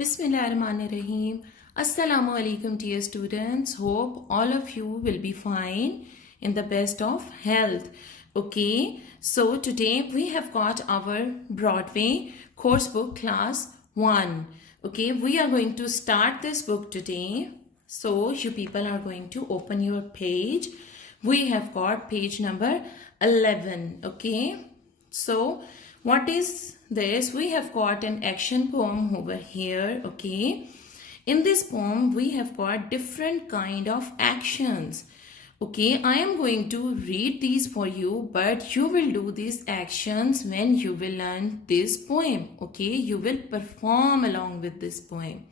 Bismillahirrahmanirrahim. Assalamu alaikum dear students. Hope all of you will be fine in the best of health. Okay, so today we have got our Broadway course book class 1. Okay, we are going to start this book today. So you people are going to open your page. We have got page number 11. Okay, so what is this? We have got an action poem over here. Okay, in this poem we have got different kind of actions. Okay, I am going to read these for you, but you will do these actions when you will learn this poem. Okay, you will perform along with this poem.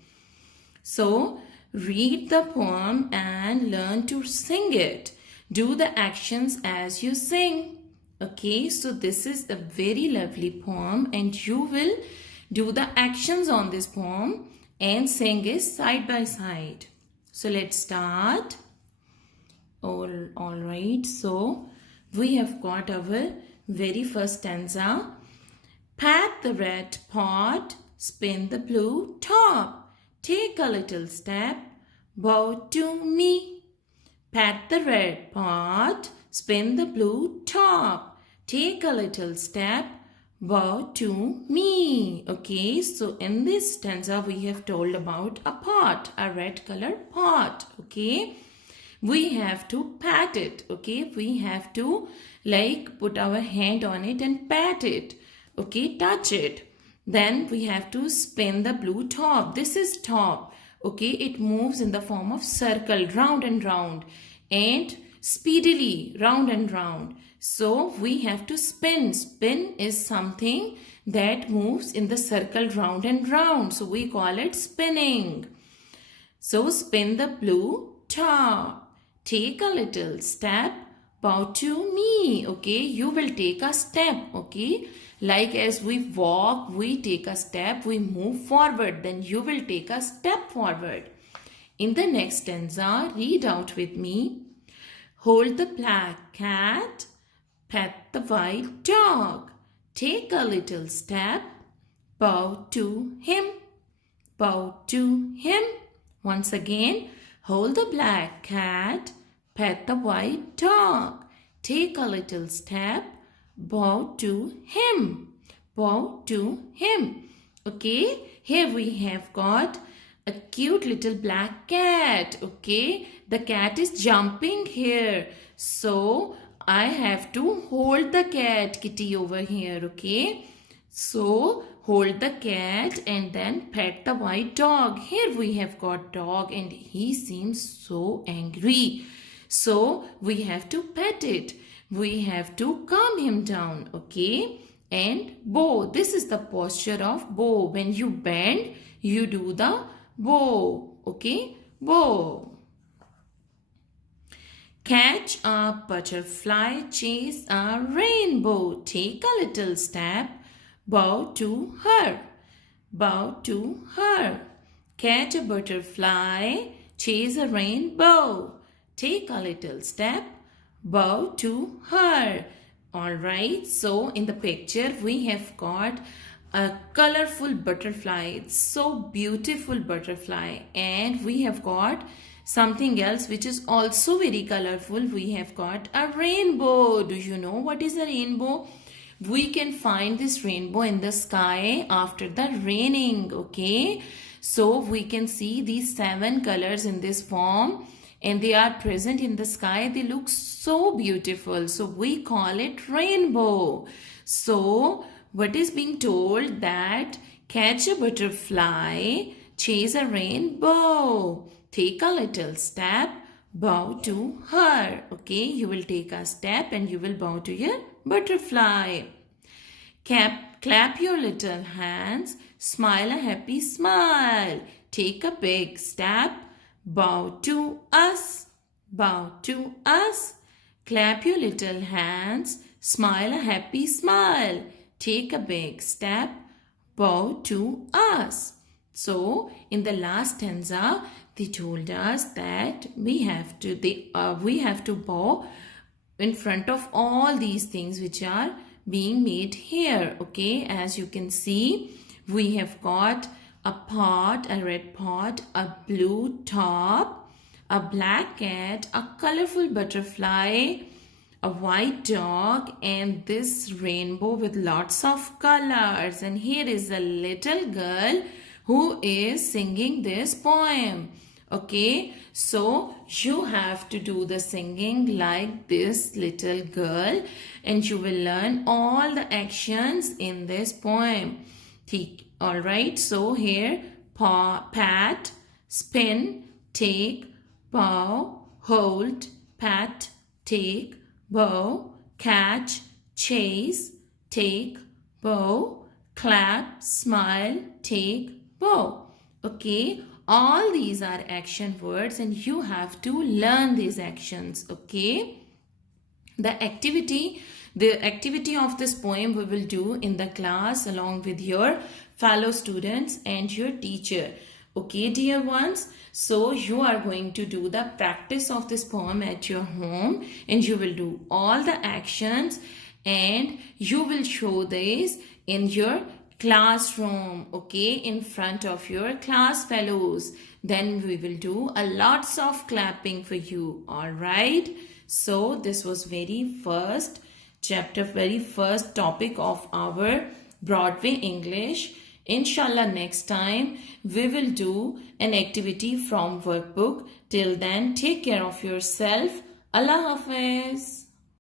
So read the poem and learn to sing it. Do the actions as you sing. Okay, so this is a very lovely poem and you will do the actions on this poem and sing it side by side. So let's start. All right, so we have got our very first stanza. Pat the red pot, spin the blue top, take a little step, bow to me. Pat the red pot, spin the blue top, take a little step, bow to me. Okay, so in this stanza we have told about a pot, a red color pot. Okay, we have to pat it. Okay, we have to like put our hand on it and pat it. Okay, touch it. Then we have to spin the blue top. This is top. Okay, it moves in the form of circle, round and round, and speedily round and round. So we have to spin. Spin is something that moves in the circle round and round. So we call it spinning. So spin the blue top. Take a little step, bow to me. Okay, you will take a step. Okay, like as we walk, we take a step, we move forward, then you will take a step forward. In the next stanza, read out with me. Hold the black cat, pet the white dog, take a little step, bow to him, bow to him. Once again, hold the black cat, pet the white dog, take a little step, bow to him, bow to him. Okay, here we have got a cute little black cat. Okay, the cat is jumping here, so I have to hold the cat, kitty, over here. Okay, so hold the cat and then pet the white dog. Here we have got dog and he seems so angry, so we have to pet it. We have to calm him down. Okay, and bow. This is the posture of bow. When you bend, you do the bow. Okay, bow. Catch a butterfly, chase a rainbow, take a little step, bow to her, bow to her. Catch a butterfly, chase a rainbow, take a little step, bow to her. Alright, so in the picture we have got a colorful butterfly. It's so beautiful butterfly, and we have got something else which is also very colorful. We have got a rainbow. Do you know what is a rainbow? We can find this rainbow in the sky after the raining. Okay, so we can see these 7 colors in this form and they are present in the sky. They look so beautiful, so we call it rainbow. So what is being told? That catch a butterfly, chase a rainbow, take a little step, bow to her. Okay, you will take a step and you will bow to your butterfly. Clap your little hands, smile a happy smile, take a big step, bow to us, bow to us. Clap your little hands, smile a happy smile, take a big step, bow to us. So in the last stanza, they told us that we have to bow in front of all these things which are being made here. Okay, as you can see, we have got a pot, a red pot, a blue top, a black cat, a colorful butterfly, a white dog, and this rainbow with lots of colors. And here is a little girl who is singing this poem. Okay, so you have to do the singing like this little girl, and you will learn all the actions in this poem. All right, so here pat, spin, take, bow, hold, pat, take, bow, catch, chase, take, bow, clap, smile, take, bow. Okay, all these are action words and you have to learn these actions. Okay, the activity of this poem we will do in the class along with your fellow students and your teacher. Okay, dear ones, so you are going to do the practice of this poem at your home and you will do all the actions and you will show this in your classroom, okay, in front of your class fellows. Then we will do a lots of clapping for you. All right, so this was very first chapter, very first topic of our Broadway English. Inshallah, next time we will do an activity from workbook. Till then, take care of yourself. Allah Hafiz.